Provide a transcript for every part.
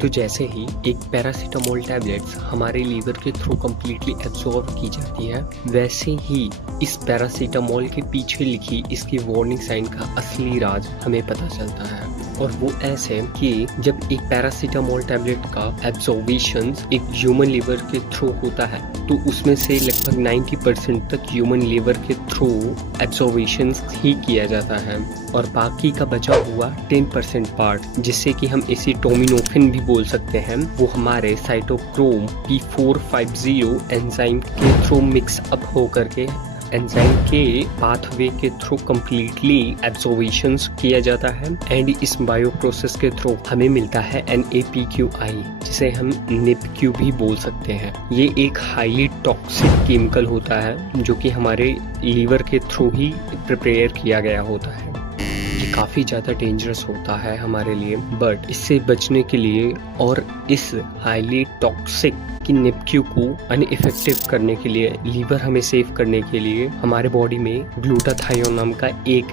तो जैसे ही एक पैरासीटामोल टैबलेट्स हमारे लीवर के थ्रू कम्प्लीटली एब्जॉर्ब की जाती है, वैसे ही इस पैरासीटामोल के पीछे लिखी इसकी वार्निंग साइन का असली राज हमें पता चलता है। और वो ऐसे कि जब एक पैरासीटामोल टैबलेट का एब्जॉर्बेशन एक ह्यूमन लीवर के थ्रू होता है तो उसमें से लगभग 90% तक ह्यूमन लीवर के थ्रू एब्जॉर्बेशन ही किया जाता है, और बाकी का बचा हुआ 10% पार्ट, जिससे कि हम एसिटामिनोफेन भी बोल सकते हैं, वो हमारे साइटोक्रोम P450 एंजाइम के थ्रू मिक्स अप होकर के एंजाइम के पाथवे के थ्रू कम्प्लीटली एब्जॉर्बेशंस किया जाता है, एंड इस बायो प्रोसेस के थ्रू हमें मिलता है NAPQI, जिसे हम NIPQ भी बोल सकते हैं। ये एक हाईली टॉक्सिक केमिकल होता है जो कि हमारे लीवर के थ्रू ही प्रिपेयर किया गया होता है। ये काफ़ी ज़्यादा डेंजरस होता है हमारे लिए, बट इससे बचने के लिए और इस हाईली टॉक्सिक कि NIPQ को अनइफेक्टिव करने के लिए, लीवर हमें सेव करने के लिए हमारे बॉडी में ग्लूटाथायोन नाम का एक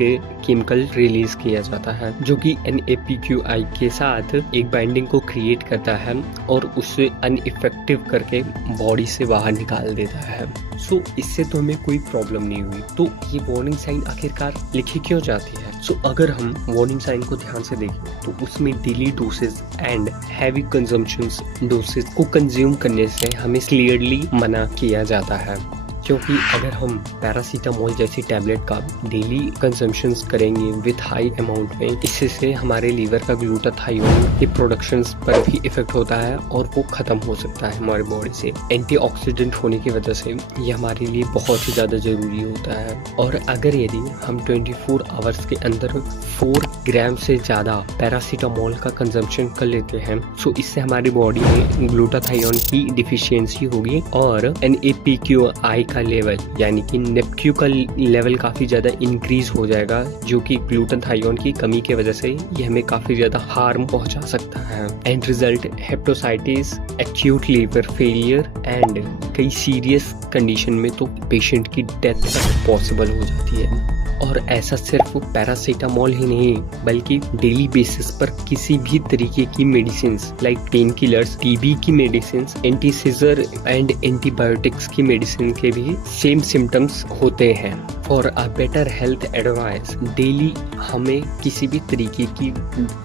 केमिकल रिलीज किया जाता है, जो कि NAPQI के साथ एक बाइंडिंग को क्रिएट करता है और उसे अनइफेक्टिव करके बॉडी से बाहर निकाल देता है। सो इससे तो हमें कोई प्रॉब्लम नहीं हुई, तो ये वार्निंग साइन आखिरकार लिखी क्यों जाती है? सो अगर हम वार्निंग साइन को ध्यान से देखें तो उसमें daily dosage and heavy consumptions dosage को कंज्यूम करने से हमें क्लियरली मना किया जाता है, क्योंकि अगर हम पैरासीटामोल जैसी टैबलेट का डेली कंजम्पशन करेंगे विथ हाई अमाउंट में, इससे से हमारे लीवर का ग्लूटाथायोन के प्रोडक्शंस पर भी इफेक्ट होता है और वो खत्म हो सकता है हमारे बॉडी से। एंटीऑक्सीडेंट होने की वजह से ये हमारे लिए बहुत ही ज़्यादा ज़रूरी होता है। और अगर यदि हम 24 आवर्स के अंदर 4 ग्राम से ज़्यादा पैरासीटामोल का कंजम्पशन कर लेते हैं, सो इससे हमारी बॉडी में ग्लूटाथायोन की डिफिशियंसी होगी और NAPQI का लेवल यानी कि NIPQ का लेवल काफ़ी ज़्यादा इंक्रीज हो जाएगा, जो कि ग्लूटाथायोन की कमी की वजह से ये हमें काफ़ी ज़्यादा हार्म पहुंचा सकता है। End result hepatitis, acute liver failure and कई सीरियस कंडीशन में तो पेशेंट की डेथ तक पॉसिबल हो जाती है। और ऐसा सिर्फ पैरासीटामोल ही नहीं, बल्कि डेली बेसिस पर किसी भी तरीके की medicine like pain killers, TB की मेडिसिन, एंटीसीजर एंड एंटीबायोटिक्स की मेडिसिन के भी सेम सिम्टम्स होते हैं। For a better health advice daily हमें किसी भी तरीके की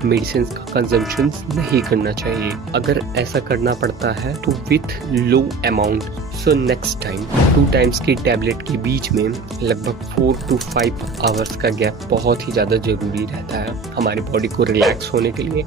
मेडिसिन का कंजम्पशन नहीं करना चाहिए। अगर ऐसा करना पड़ता है तो with low amount. So next time 2 times की टैबलेट के बीच में लगभग 4 to 5 आवर्स का गैप बहुत ही ज़्यादा ज़रूरी रहता है हमारी बॉडी को रिलैक्स होने के लिए